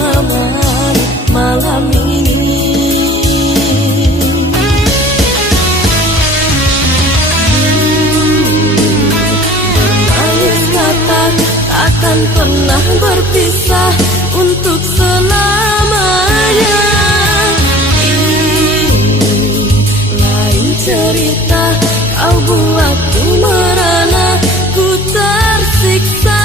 taman malam ini. Bermain kata takkan pernah berpisah untuk selamanya. Ini lain cerita, kau buatku merana, ku tersiksa.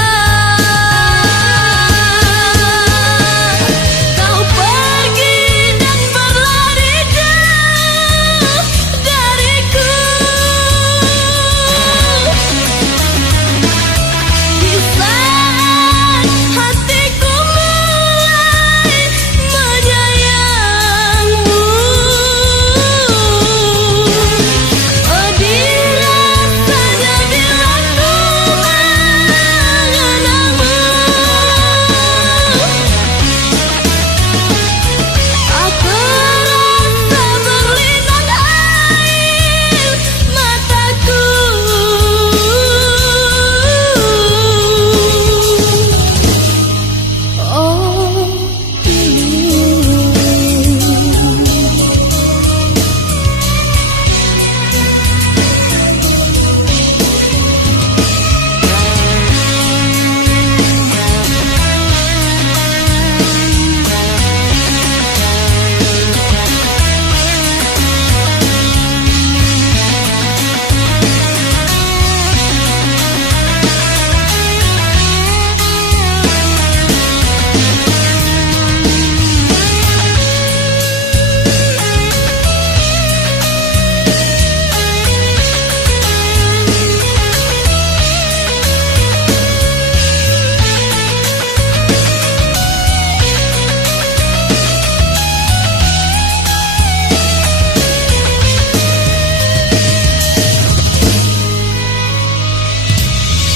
Kau pergi dan berlari jauh dariku. Di saat hatiku mulai menyayangmu, oh dirasanya bila ku mengenangmu. Aku rasa berlinang air mataku. Oh ini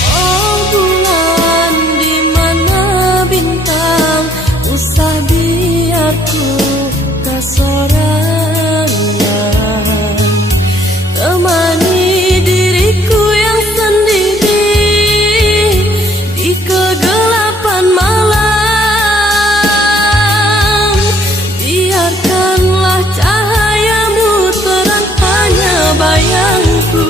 oh bulan di mana bintang, usah biar ku kesorangan. Temani diriku yang sendiri di kegelapan malam. Biarkanlah cahayamu terang, hanya bayangku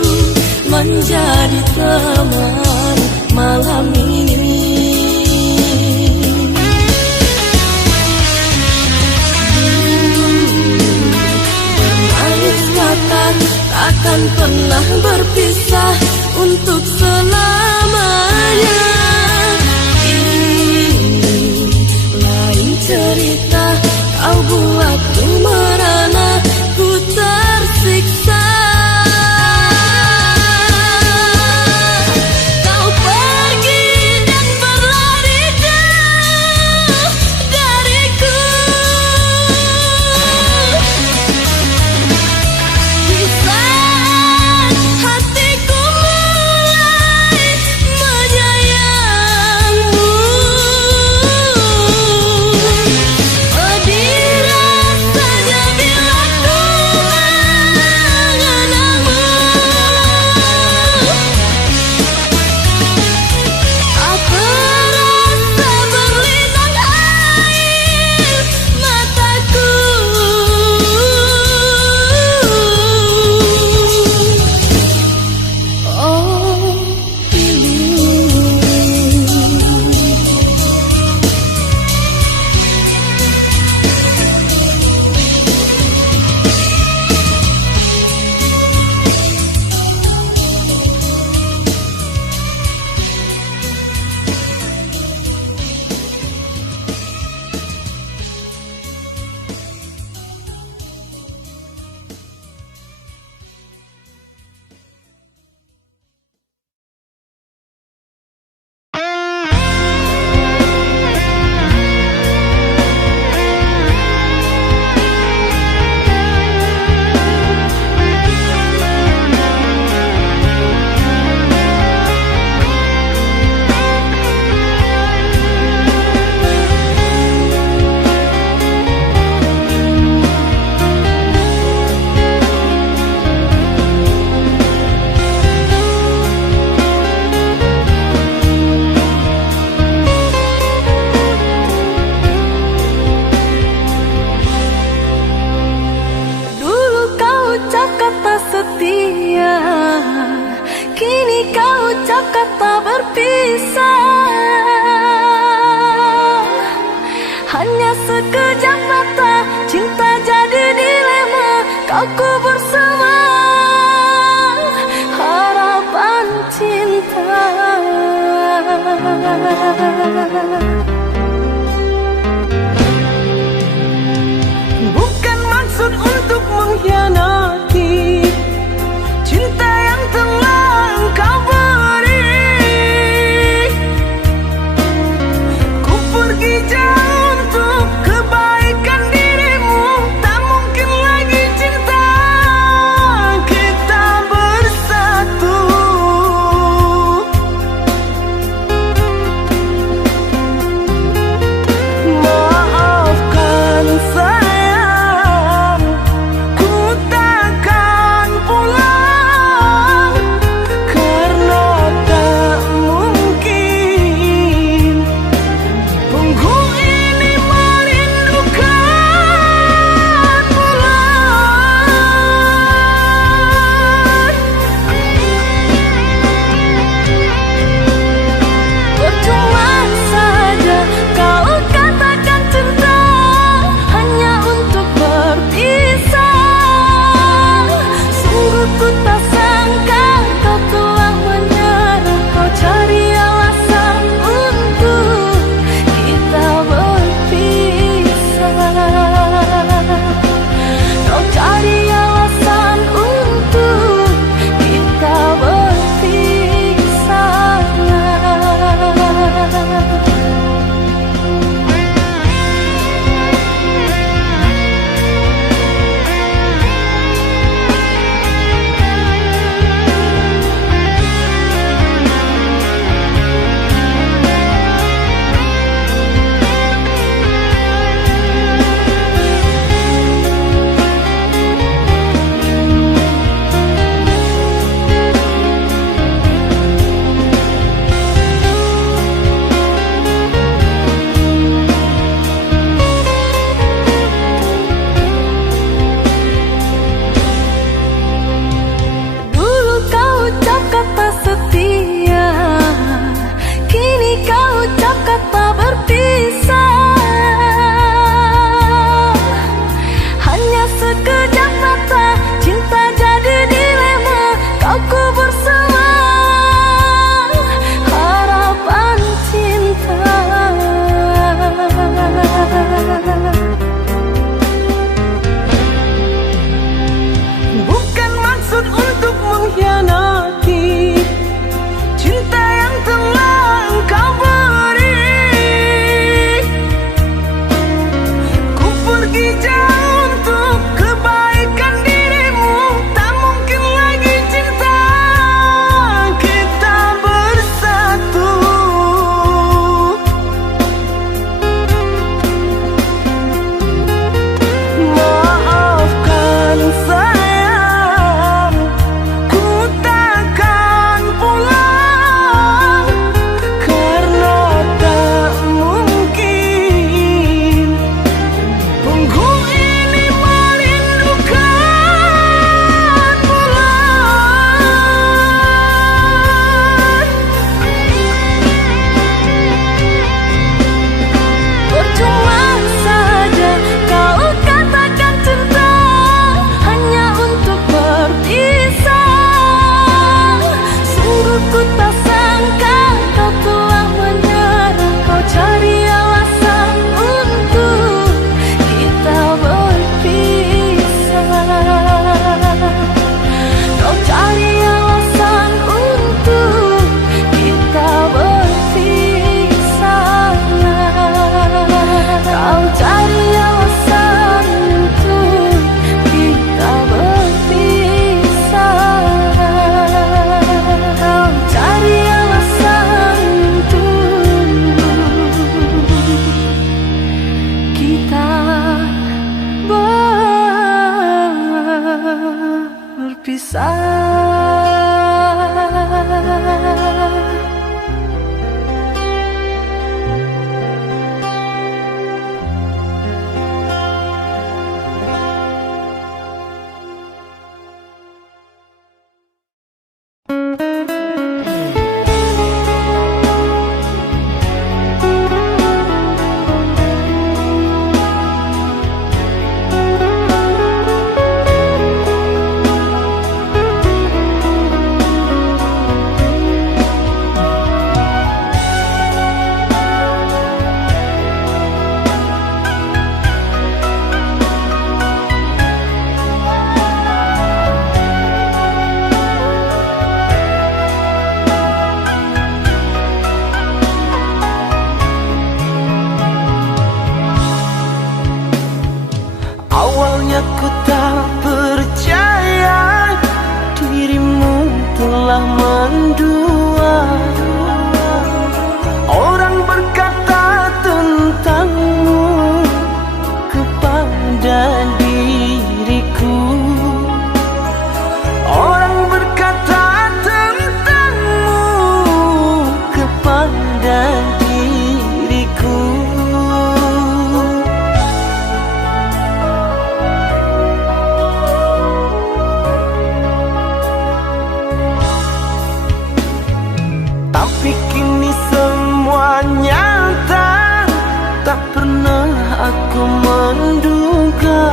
menjadi teman malam ini. Bermain kata takkan pernah berpisah untuk selamanya. Ini lain cerita, kau buatku merana, ku tersiksa. Kau pergi dan berlari jauh dariku. Di saat hatiku mulai menyayangmu, oh dirasanya sekejap mata, cinta jadi dilema, kau kubur semua harapan cinta. Bukan maksud untuk mengkhianati cinta yang telah engkau beri. Ku pergi jauh untuk kebaikan dirimu, tak mungkin lagi cinta kita bersatu. Maafkan sayang, ku takkan pulang karena tak mungkin. Tunggu ini merindukan bulan. Percuma saja kau katakan cinta hanya untuk berpisah. Sungguh ku tak sangka kau telah menyerah, kau cari alasan untuk kita berpisah. Kau cari alasan untuk kita berpisah. Dulu kau ucap kata setia, kini kau ucap kata berpisah. Hanya sekejap mata, cinta jadi dilema, kau kubur semua harapan cinta. Bukan maksud untuk mengkhianati cinta yang telah engkau beri. Ku pergi jauh untuk kebaikan dirimu, tak mungkin lagi cinta kita bersatu. Maafkan sayang, ku takkan pulang karena tak mungkin. Tunggu ini merindukan bulan. Percuma saja kau katakan cinta hanya untuk berpisah. Sungguh ku tak sangka kau telah menyerah, kau cari alasan untuk kita berpisah. Kau cari alasan untuk kita berpisah. Kau cari alasan untuk kita berpisah. Kau cari alasan untuk kita berpisah. Aku tak percaya dirimu telah mendua. Orang berkata tentangmu kepada diriku. Orang berkata tentangmu kepada diriku. Tapi kini semua nyata, tak pernah aku menduga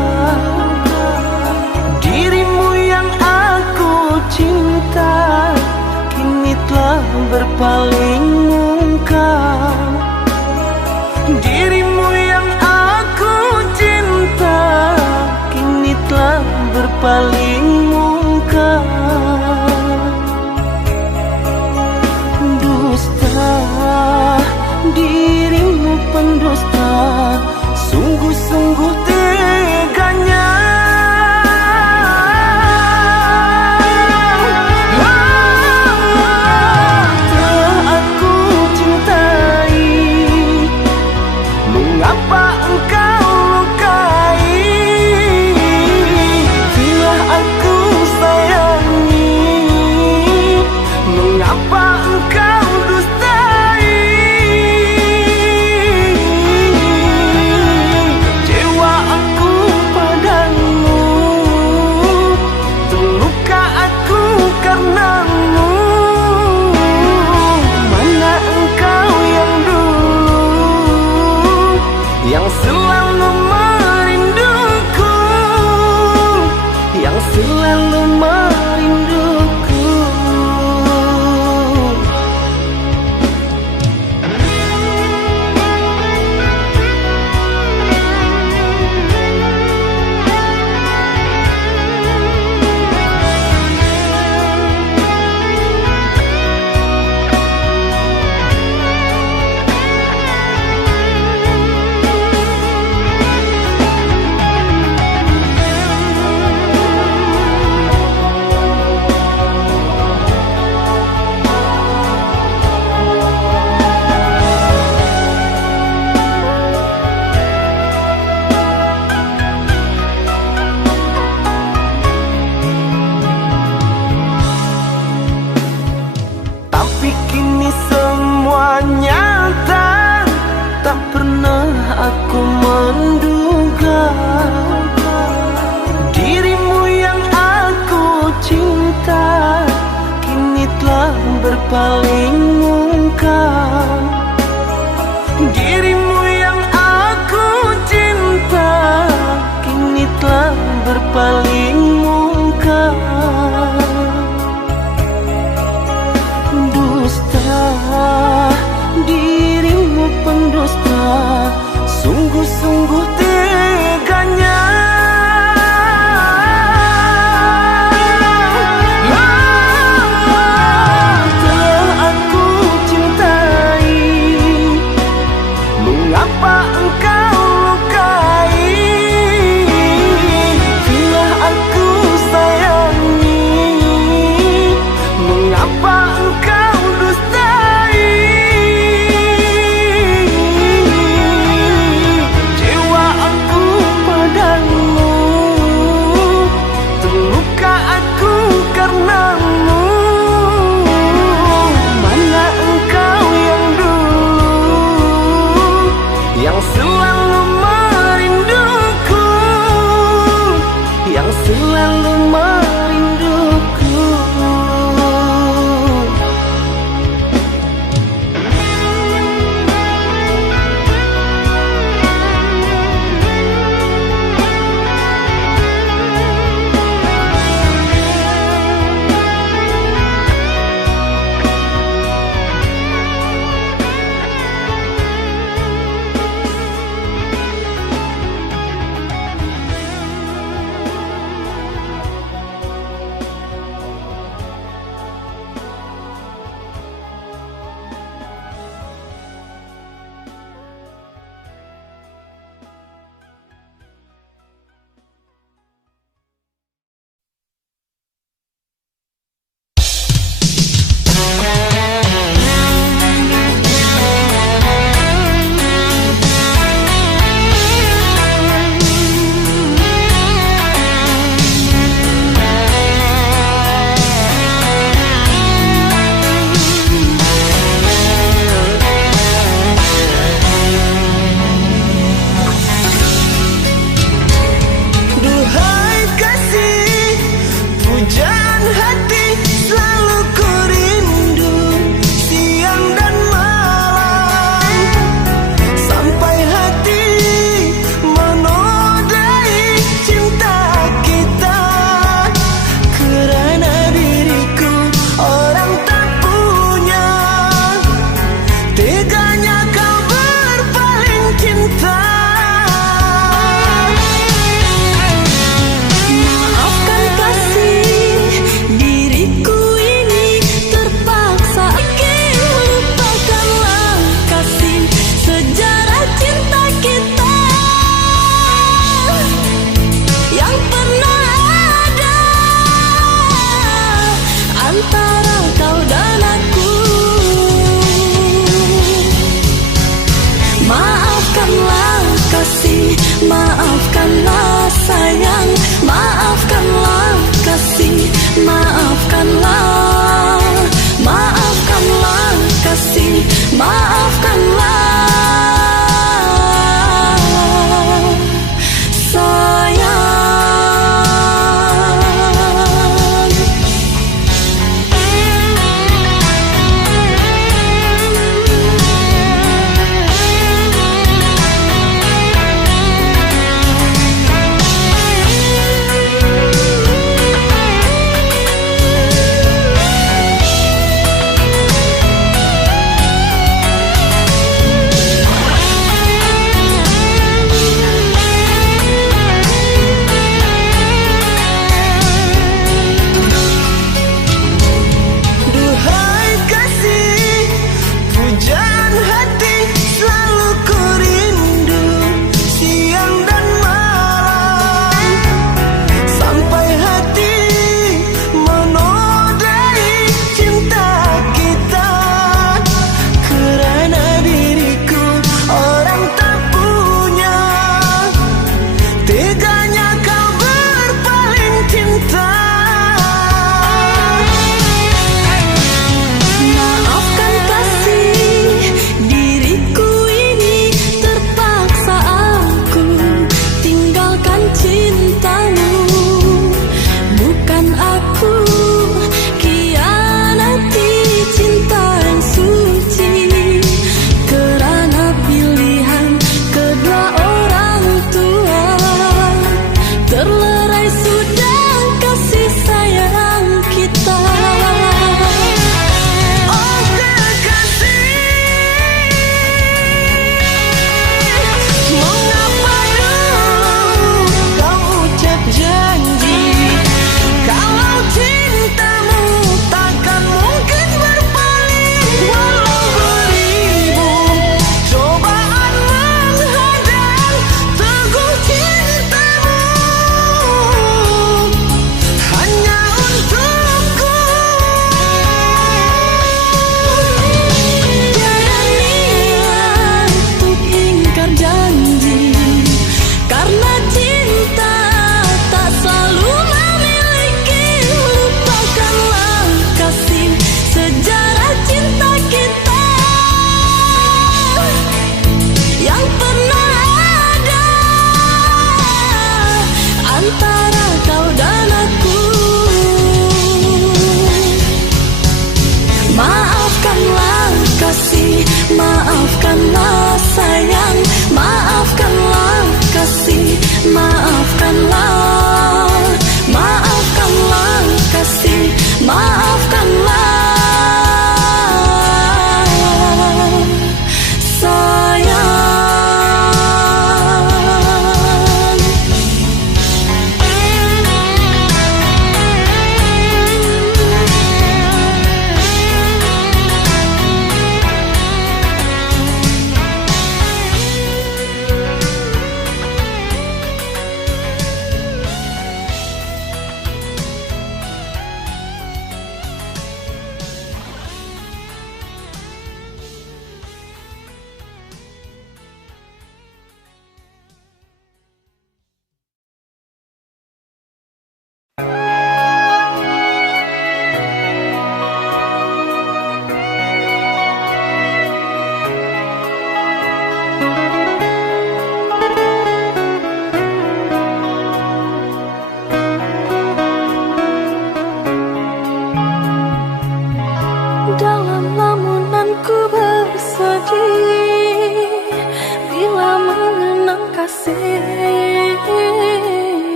dirimu yang aku cinta kini telah berpaling muka. Dirimu yang aku cinta kini telah berpaling muka. Dirimu pendusta, sungguh-sungguh teganya. Telah aku cintai, mengapa engkau lukai? Telah aku sayangi, mengapa engkau yang selalu merinduku, yang selalu merinduku. Tapi kini semua nyata, tak pernah aku menduga dirimu yang aku cinta kini telah berpaling muka. Dirimu yang aku cinta kini telah berpaling muka. Dirimu pendusta, sungguh-sungguh teganya. Telah aku cintai, mengapa engkau lukai? Telah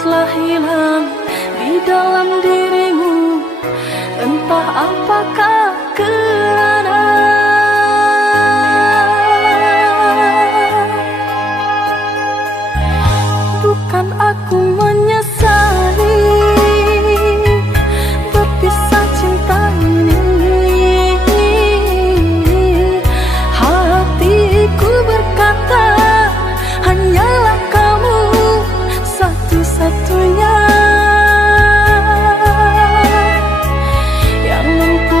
telah hilang di dalam dirimu. Entah apakah kerana bukan aku menyesali berpisah cinta ini. Hatiku berkata hanyalah kamu satu-satunya yang mampu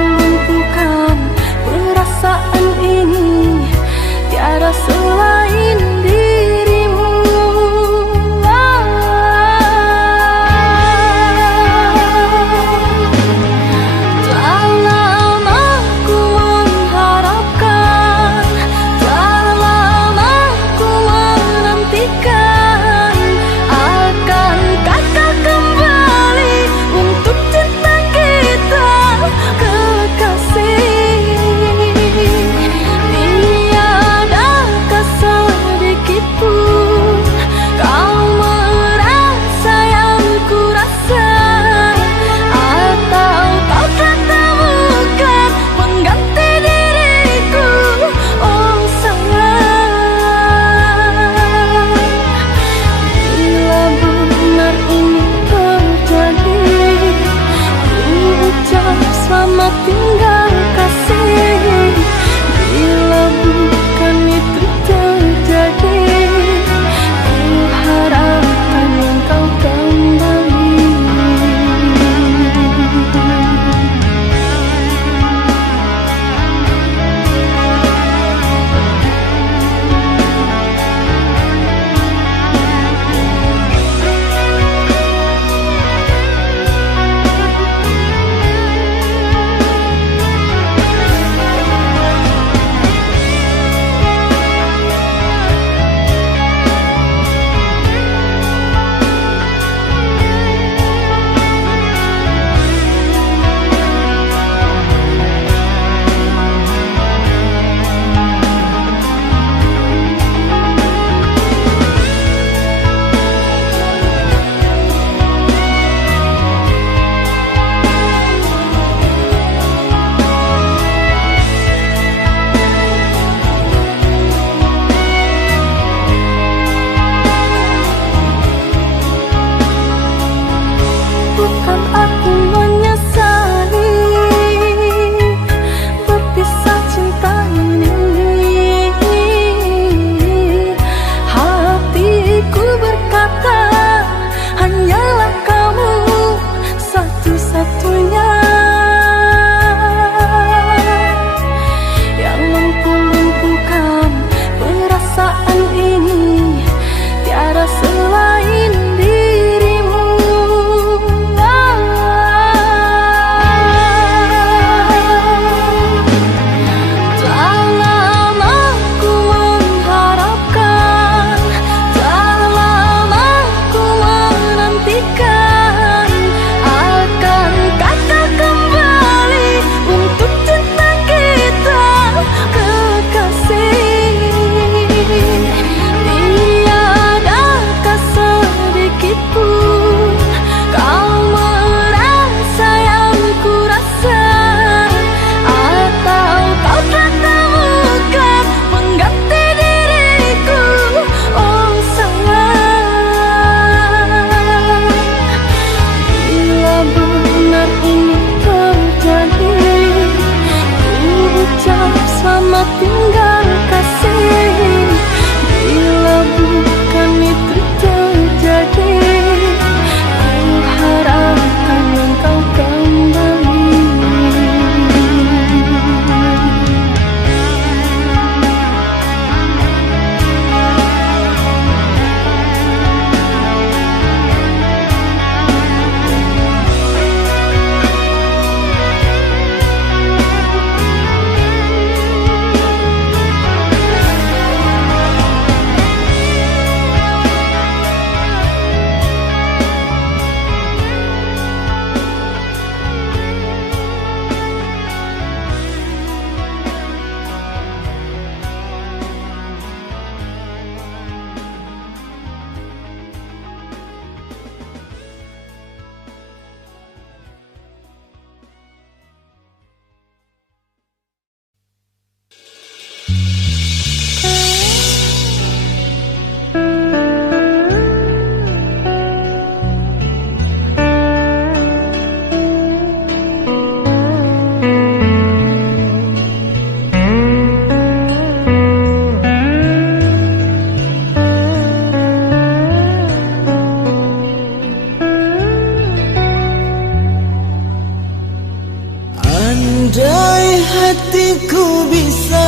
Andai hatiku bisa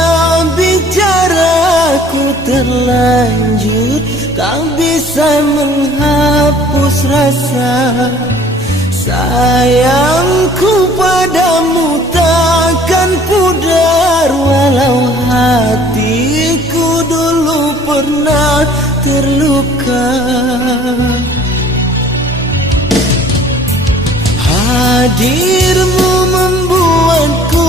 bicara, ku terlanjur tak bisa menghapus rasa sayangku padamu takkan pudar, walau hatiku dulu pernah terluka. Hadirmu membuatku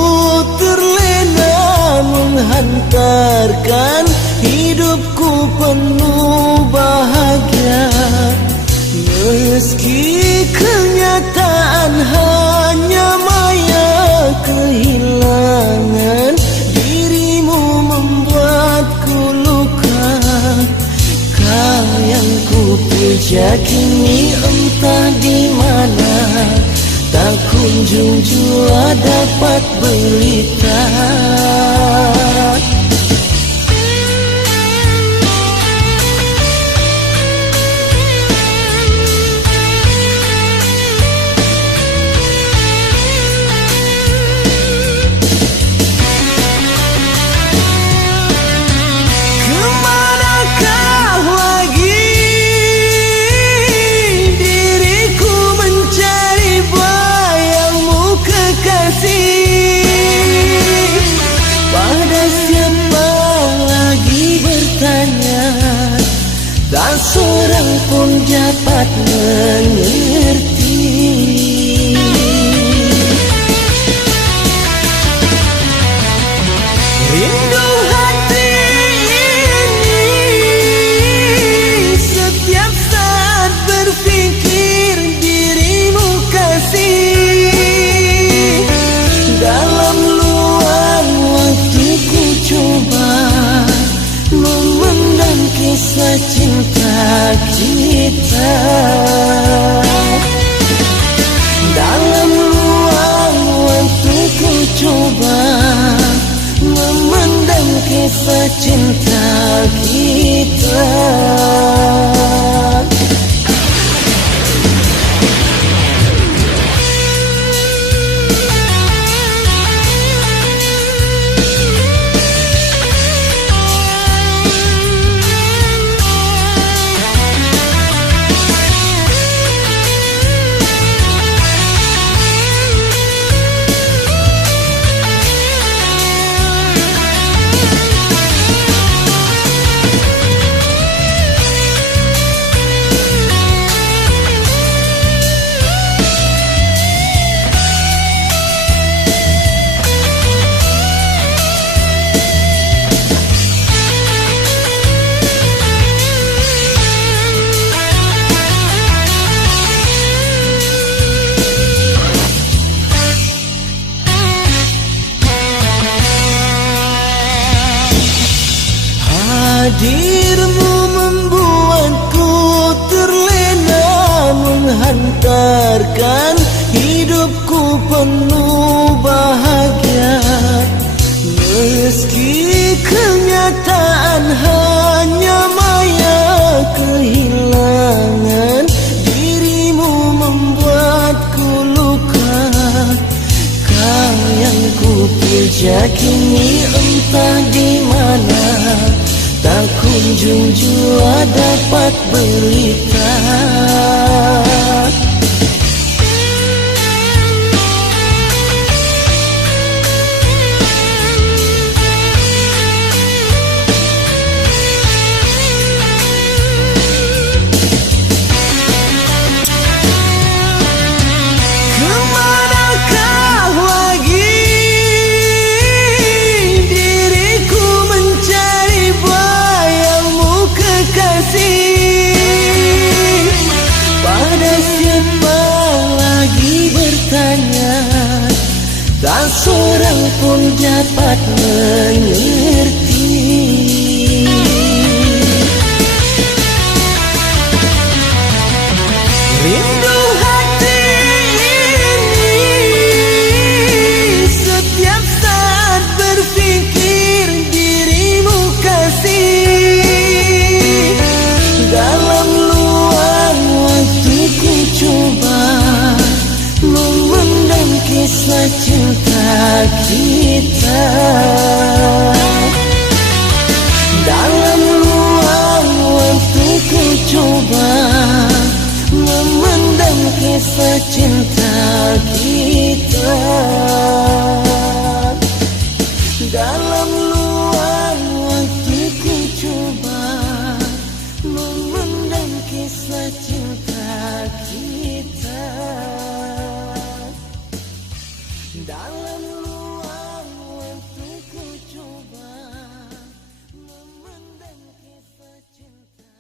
terlena, menghantarkan hidupku penuh bahagia. Meski kenyataan hanya maya, kehilangan dirimu membuatku luka. Kau yang ku puja kini entah di mana, tak kunjung jua dapat berita. Kemanakah lagi diriku mencari bayangmu kekasih? Pada siapa lagi bertanya, tak seorang pun dapat mengerti. Rindu hati ini setiap saat berpikir dirimu kasih. Dalam luang waktu ku coba memendam kisah cinta kita. Dalam luang waktu ku coba memendam kisah cinta kita. Hadirmu membuatku terlena, menghantarkan hidupku penuh bahagia. Meski kenyataan hanya maya, kehilangan dirimu membuatku luka. Kau yang ku puja kini entah di mana, tak kunjung jua dapat berita. Kemanakah lagi diriku mencari bayangmu kekasih? Pada siapa lagi bertanya, tak seorang pun dapat mengerti. Rindu hati ini setiap saat berpikir dirimu kasih. Dalam luang waktu ku coba memendam kisah cinta memendam kisah cinta kita. Dalam luang waktu ku coba memendam kisah cinta kita. Dalam luang waktu ku coba memendam kisah cinta.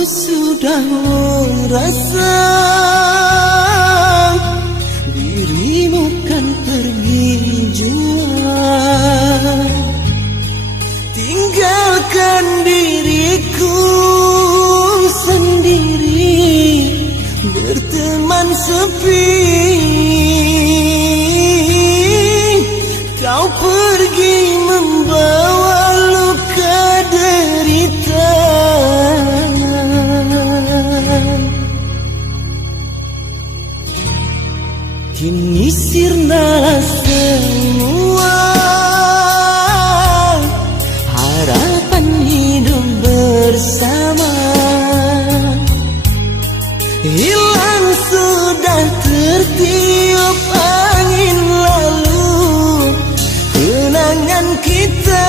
sudah merasa dirimu kan pergi jua, tinggalkan diriku sendiri berteman sepi. Kau pergi membawa luka derita, kini sirna semua harapan hidup bersama. Hilang sudah tertiup angin lalu kenangan kita.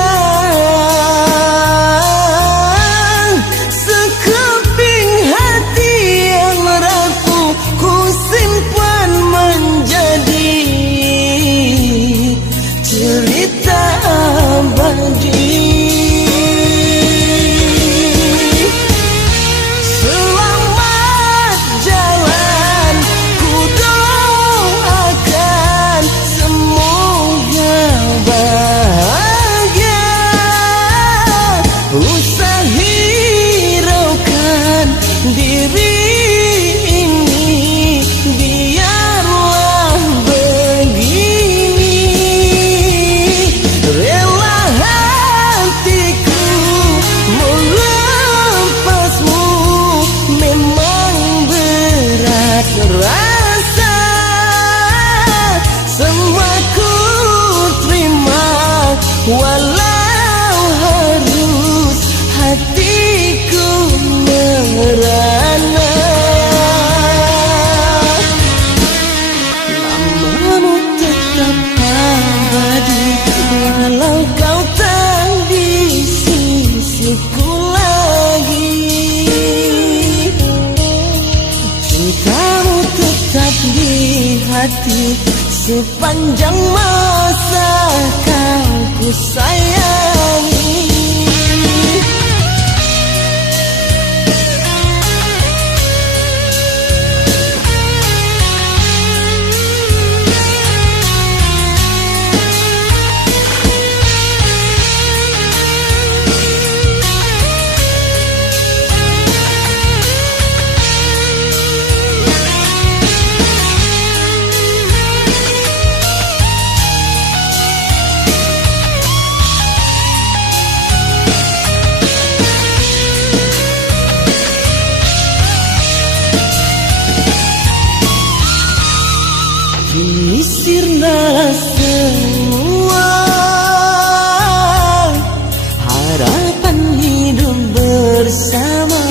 Sekeping hati yang rapuh ku simpan menjadi cerita abadi. Selamat jalan, ku doakan semoga bahagia. Usah hiraukan diri ini, biarlah begini. Rela hatiku melepasmu, memang berat rasa. Semua ku terima walau harus hatiku merana. Namamu tetap abadi walau kau tak di sisiku lagi. Cintamu tetap di hati sepanjang masa kau ku sayangi. Kini sirna semua harapan hidup bersama.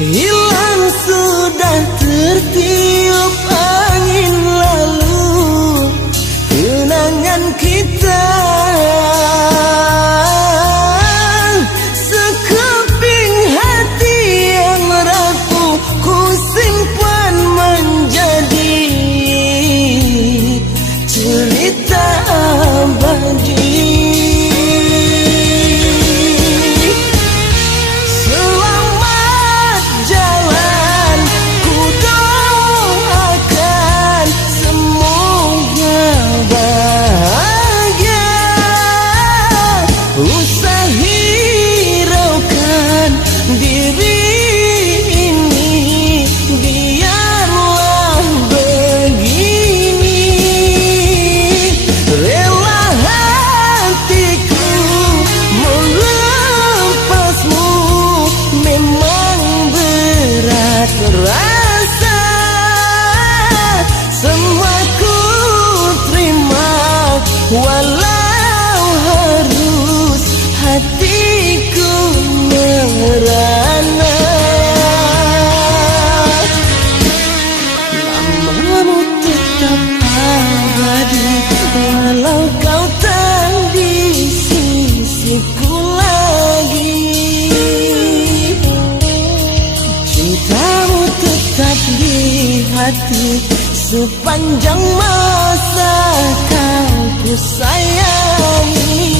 Hilang sudah tertiup angin lalu kenangan kita. Sekeping hati yang rapuh ku simpan menjadi cerita abadi. Selamat jalan, ku doakan semoga bahagia. Usah hiraukan diri ini, biarlah begini. Rela hatiku melepasmu, memang berat rasa. Semua ku terima walau harus hatiku merana. Namamu tetap abadi walau kau tak di sisiku lagi. Cintamu tetap di hati sepanjang masa kau ku sayangi.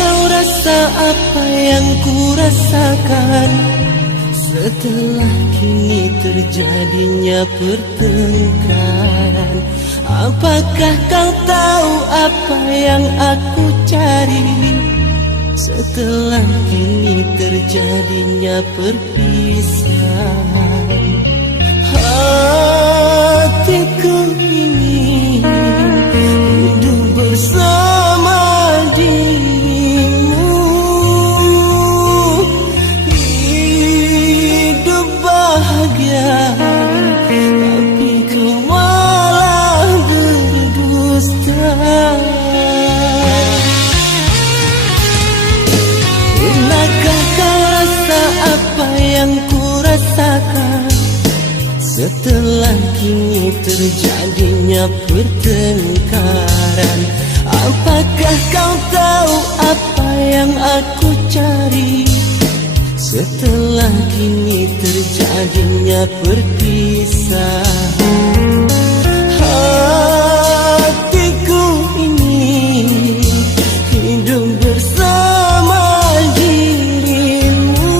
kau rasa apa yang ku rasakan? Setelah kini terjadinya pertengkaran, apakah kau tahu apa yang aku cari? Setelah kini terjadinya perpisahan, hatiku ini hidup bersama dirimu, hidup bahagia, tapi kau malah berdusta. Pernahkah kau rasa apa yang ku rasakan? Setelah kini terjadinya pertengkaran, apakah kau tahu apa yang aku cari? Setelah kini terjadinya perpisahan, hatiku ini hidup bersama dirimu,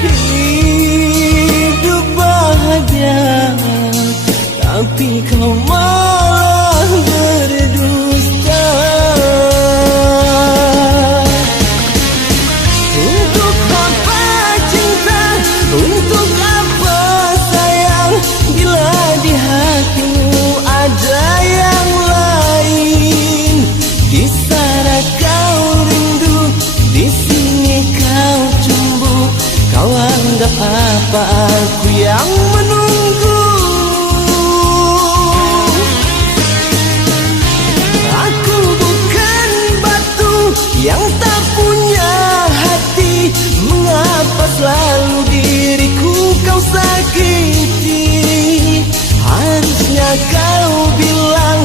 hidup bahagia, tapi kau malah berdusta. Untuk apa cinta, untuk apa sayang, bila di hatimu ada yang lain. Di sana kau rindu, di sini kau cembu. Kau anggap apa aku yang menunggu? Aku bukan batu yang tak punya hati. Mengapa selalu diriku kau sakiti? Harusnya kau bilang,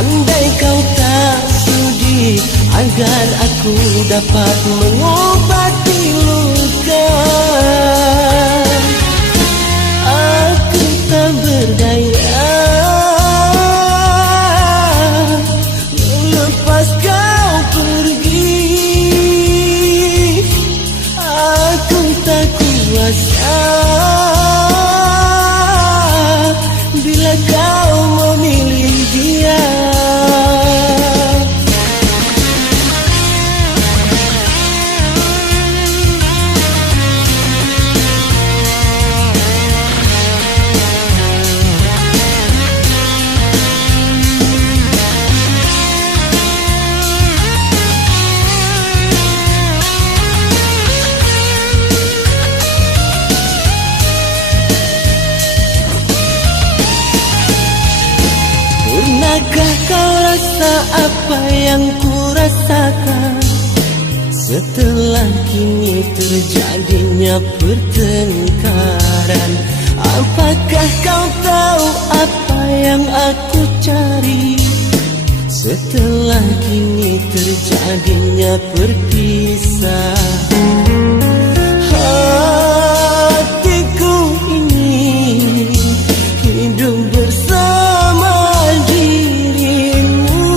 andai kau tak sudi, agar aku dapat mengobati luka. Aku tak berdaya melepas kau pergi. Aku tak kuasa bila kau memilih dia. Pernahkah kau rasa apa yang ku rasakan? Setelah kini terjadinya pertengkaran, apakah kau tahu apa yang aku cari? Setelah kini terjadinya perpisahan, hatiku ini hidup bersama dirimu,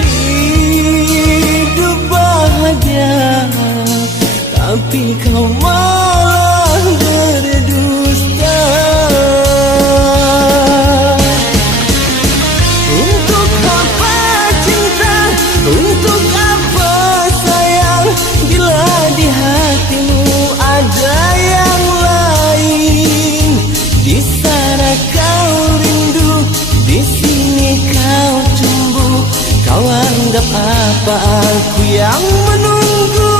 hidup bahagia, tapi kau malah berdusta. Untuk apa cinta, untuk apa sayang, bila di hatimu ada yang lain. Di sana kau rindu, di sini kau cembu. Kau anggap apa aku yang menunggu?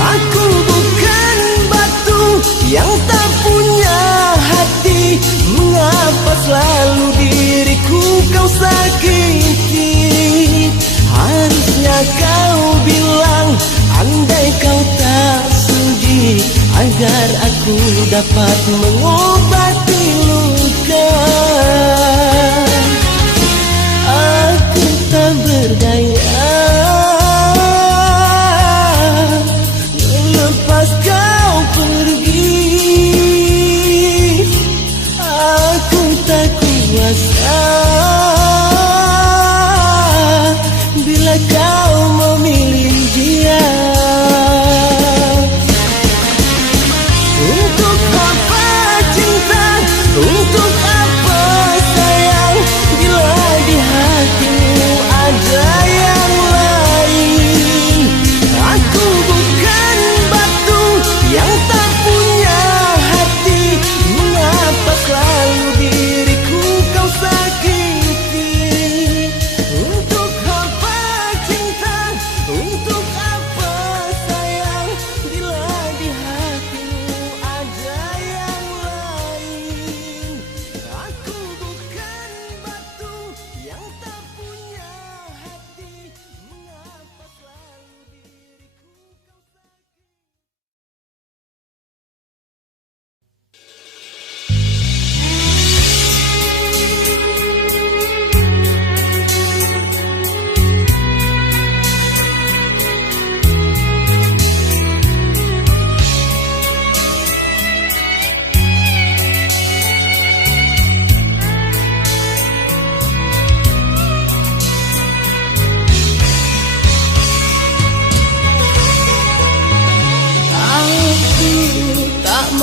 Aku bukan batu yang tak punya hati. Mengapa selalu diriku kau sakiti? Harusnya kau bilang, andai kau tak sudi, agar aku dapat mengobati luka. Aku tak berdaya melepas kau pergi. Aku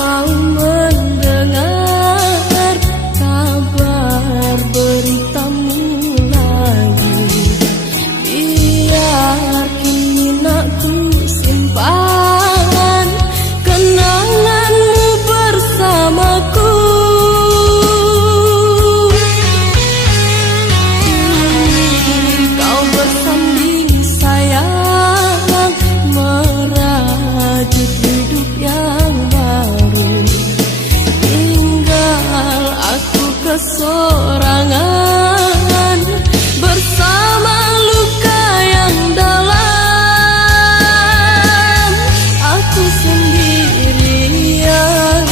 kau mendengar kabar beritamu lagi, biar kini nak ku simpan kenanganmu bersamaku. Kau bersanding sayang merajut hidup yang baru, tinggal aku kesorangan bersama luka yang dalam. Aku sendirian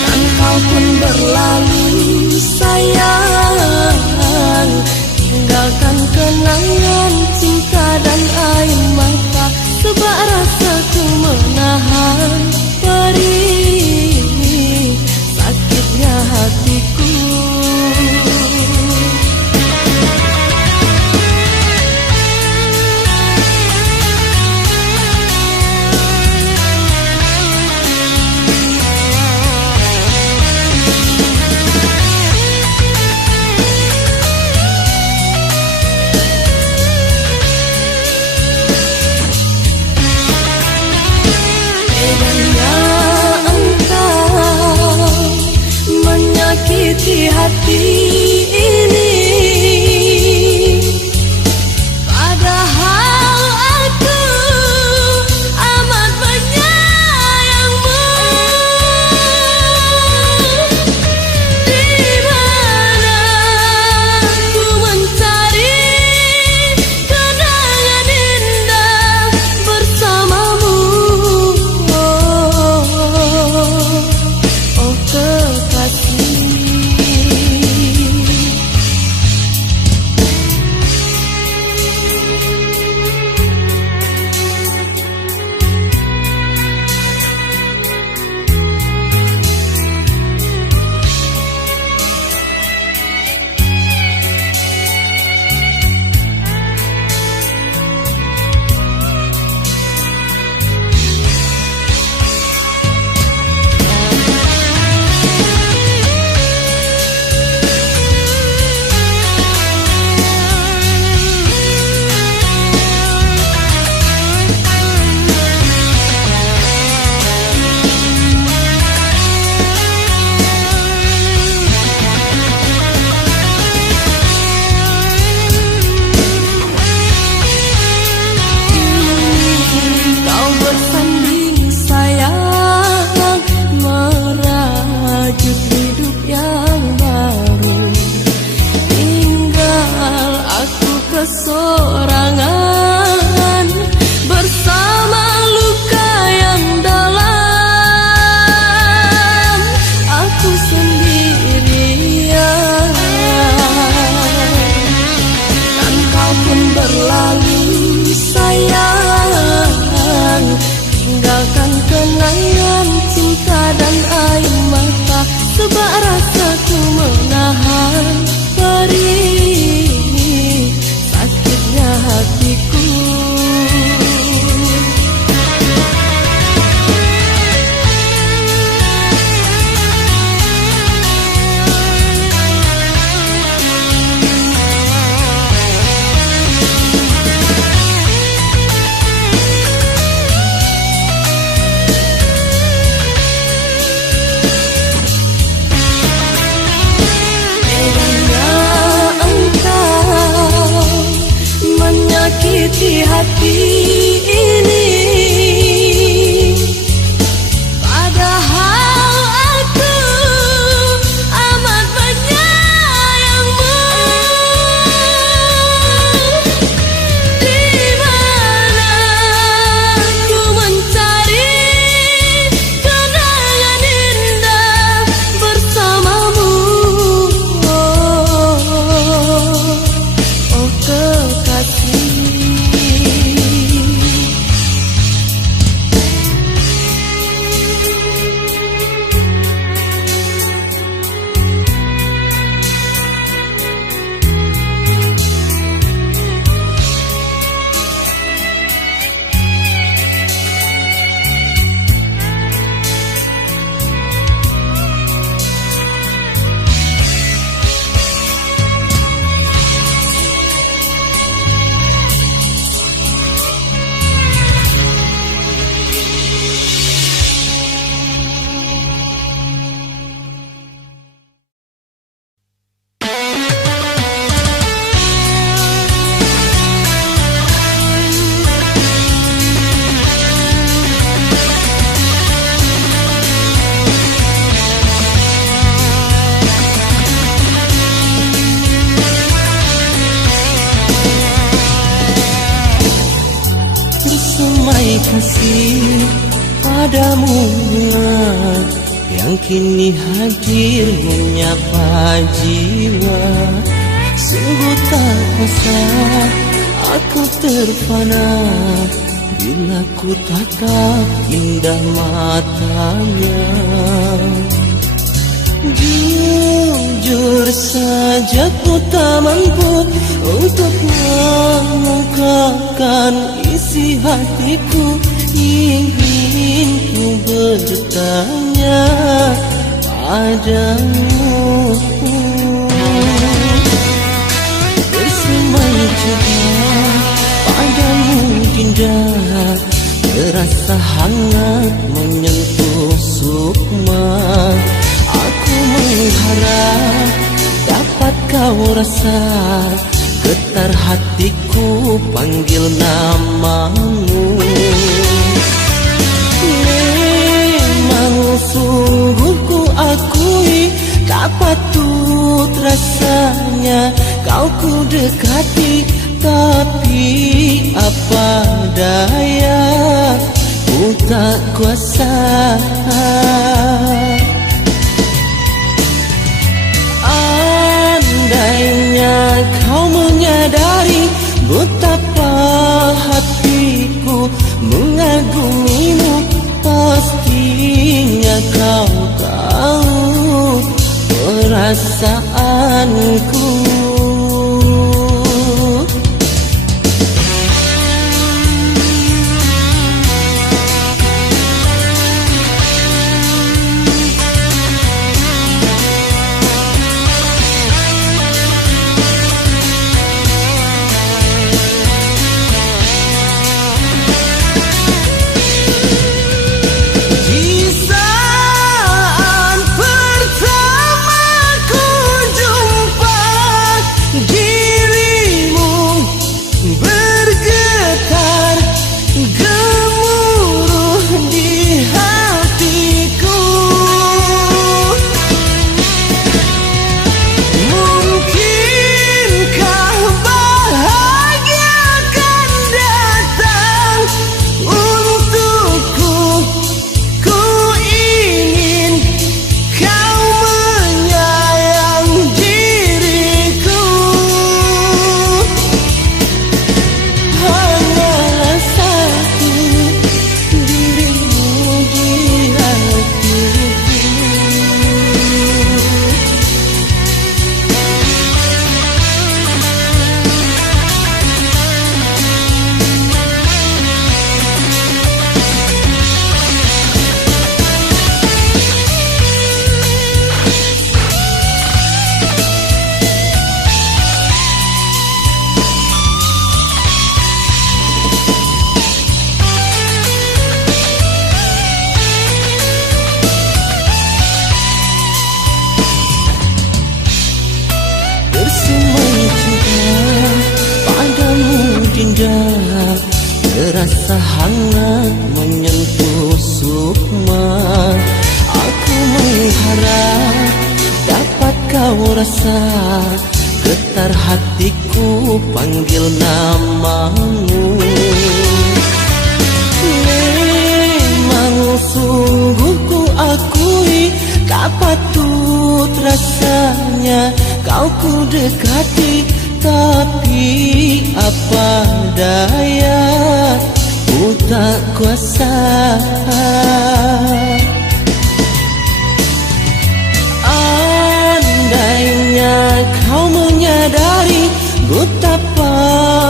dan kau pun berlalu sayang, tinggalkan kenangan cinta dan air mata, sebab rasaku menahan perih sakitnya hatiku. Bedanya engkau menyakiti hati ini, padahal aku amat menyayangmu. Di mana ku mencari kenangan indah bersamamu, oh kekasih. hati padamu yang kini hadir menyapa jiwa. Sungguh tak kuasa aku terfana bila ku tatap indah matanya. Jujur saja ku tak mampu untuk mengungkapkan isi hatiku. Ingin ku bertanya padamu, bersemai juga padamu Dinda, terasa hangat menyentuh sukma. Aku mengharap dapat kau rasa getar hatiku panggil namamu. Memang sungguh ku akui tak patut rasanya kau ku dekati, tapi apa daya ku tak kuasa. Andainya kau menyadari betapa hatiku mengagumimu, pastinya kau tahu perasaanku. Terasa hangat menyentuh sukma. Aku mengharap dapat kau rasa getar hatiku panggil namamu. Memang sungguh ku akui tak patut rasanya kau ku dekati, tapi apa daya ku tak kuasa. Andainya kau menyadari betapa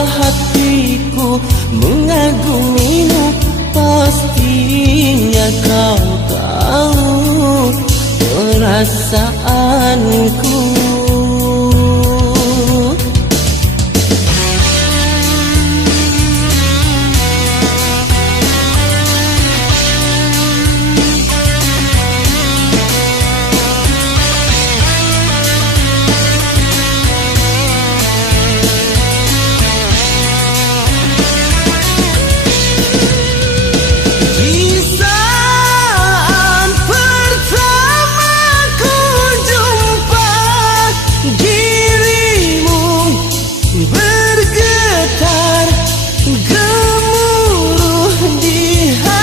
hatiku mengagumimu, pastinya kau tahu perasaanku. Bergetar gemuruh di hati.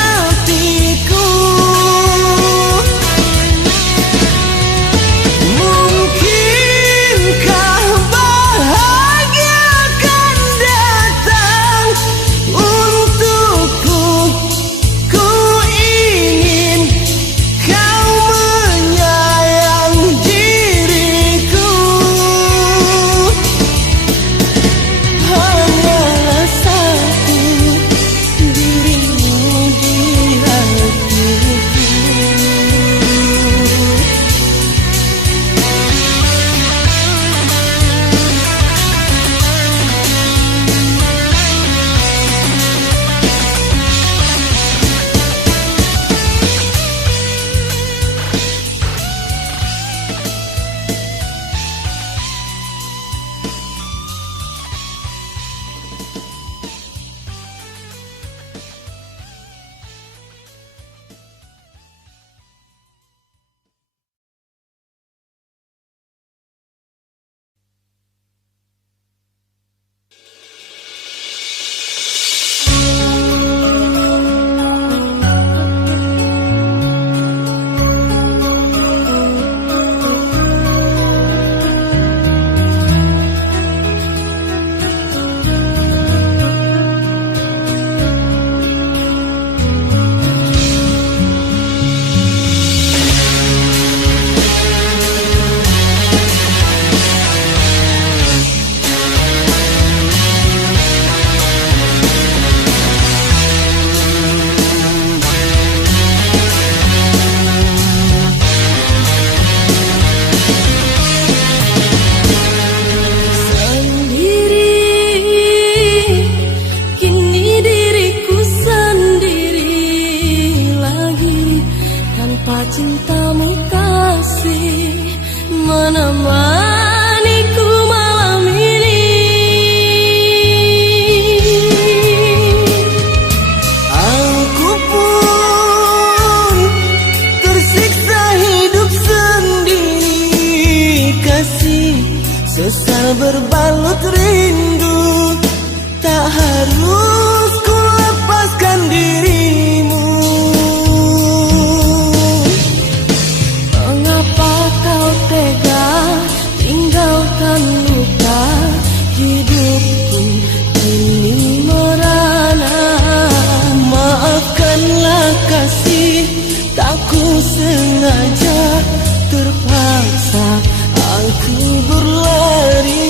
cintamu kasih menemaniku malam ini. Aku pun tersiksa hidup sendiri, kasih sesal berbalut rindu. Tak harus ku lepaskan dirimu. Mengapa kau tega tinggalkan luka, hidupku kini merana. Maafkanlah kasih, tak ku sengaja, terpaksa aku berlari.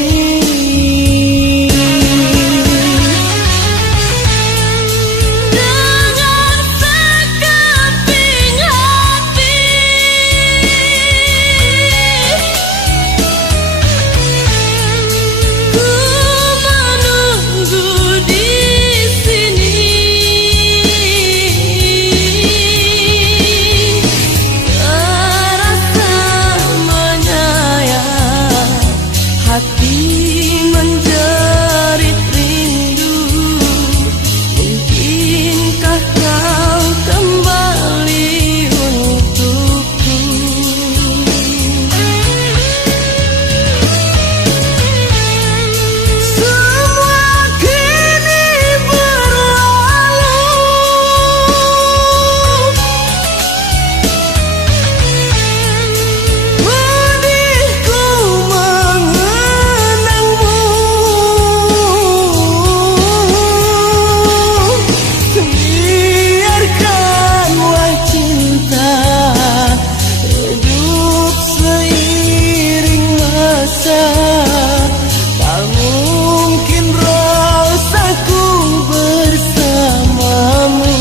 Tak mungkin rasaku bersamamu.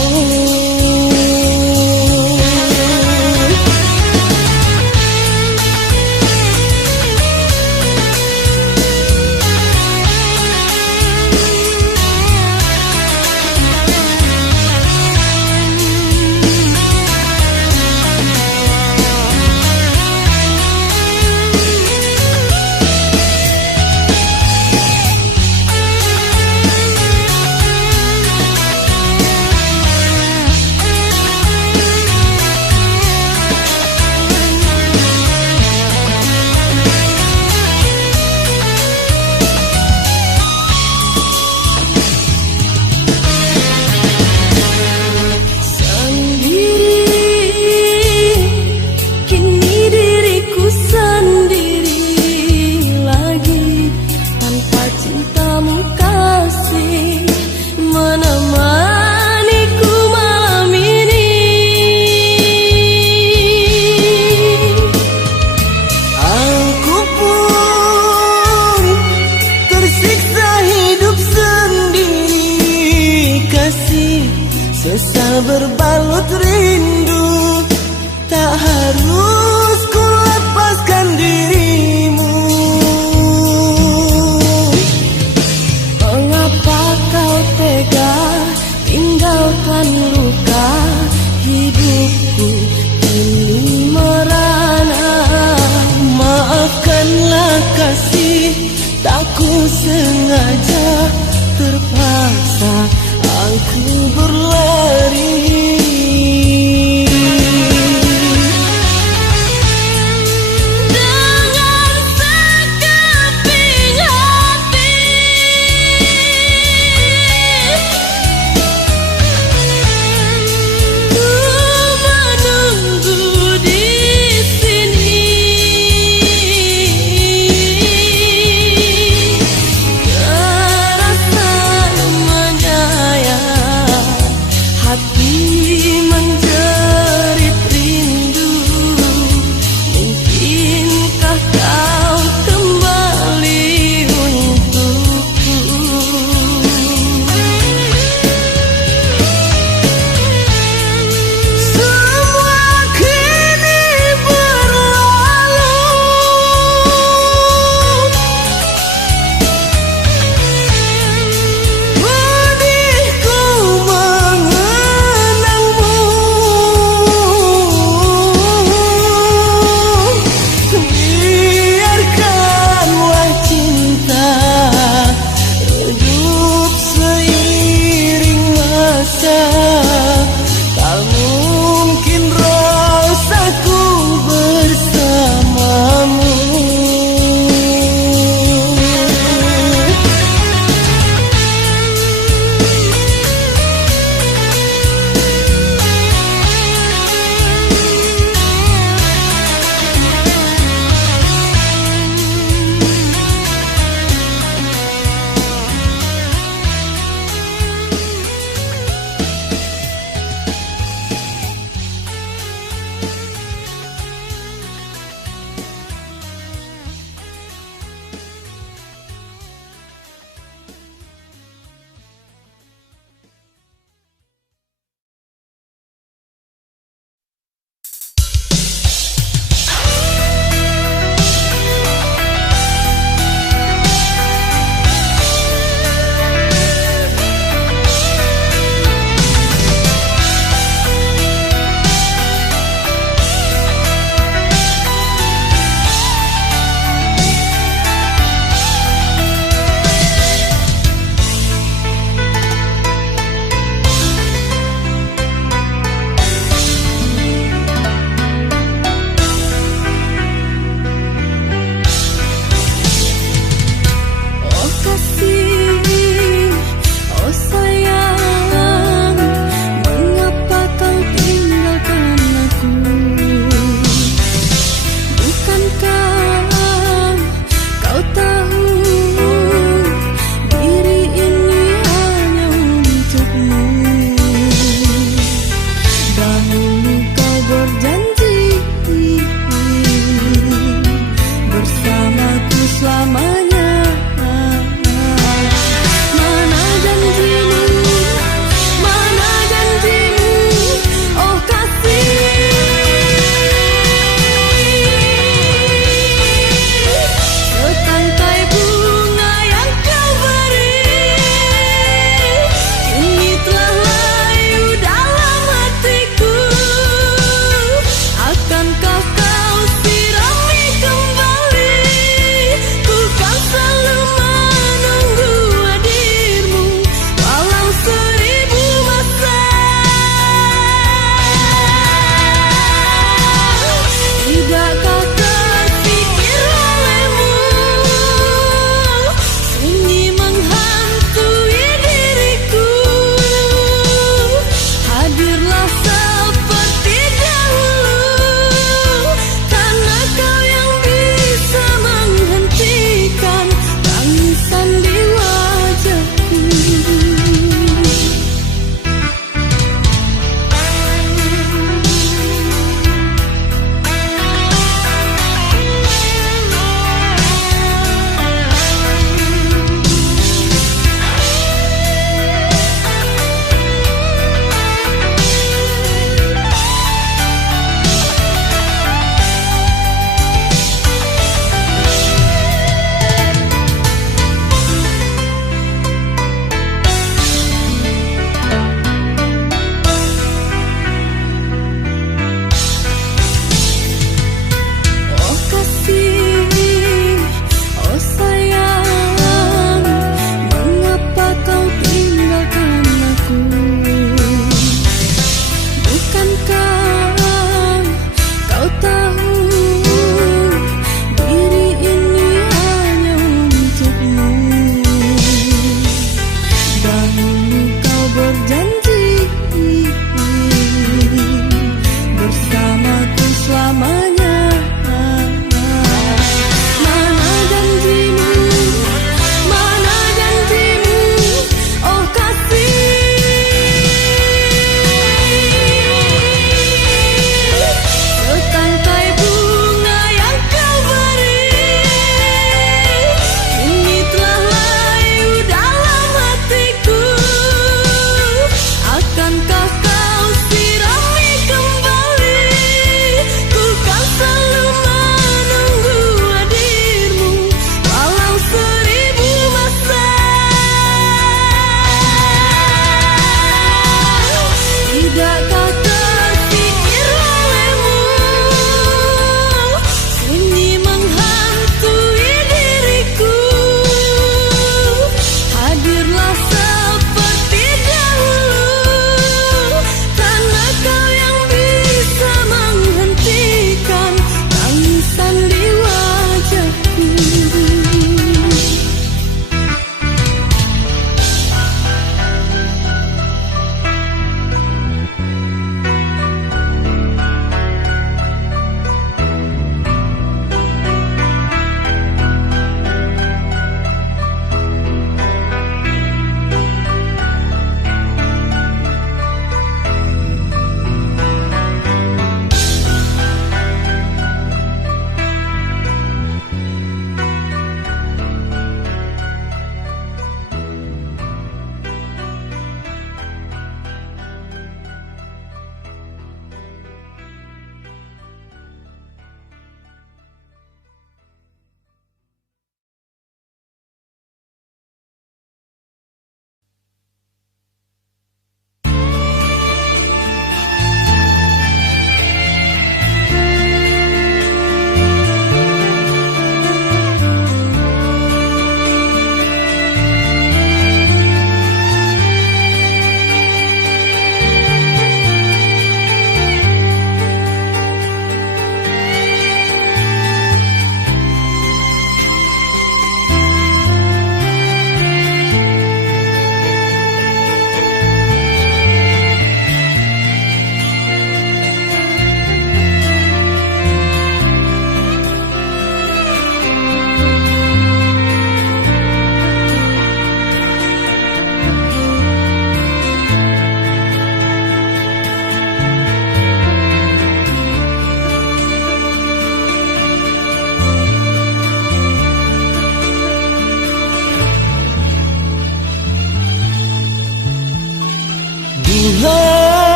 Sesal berbalut rindu, tak harus ku lepaskan dirimu. Mengapa kau tega tinggalkan luka, hidupku kini merana. Maafkanlah kasih, tak ku sengaja, terpaksa aku berlari. Terasa menyayat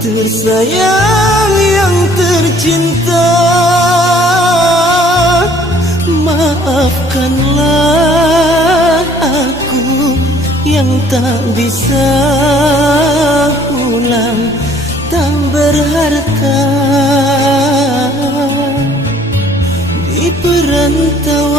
tersayang, yang tercinta, maafkanlah aku yang tak bisa pulang, tak berharta di perantauan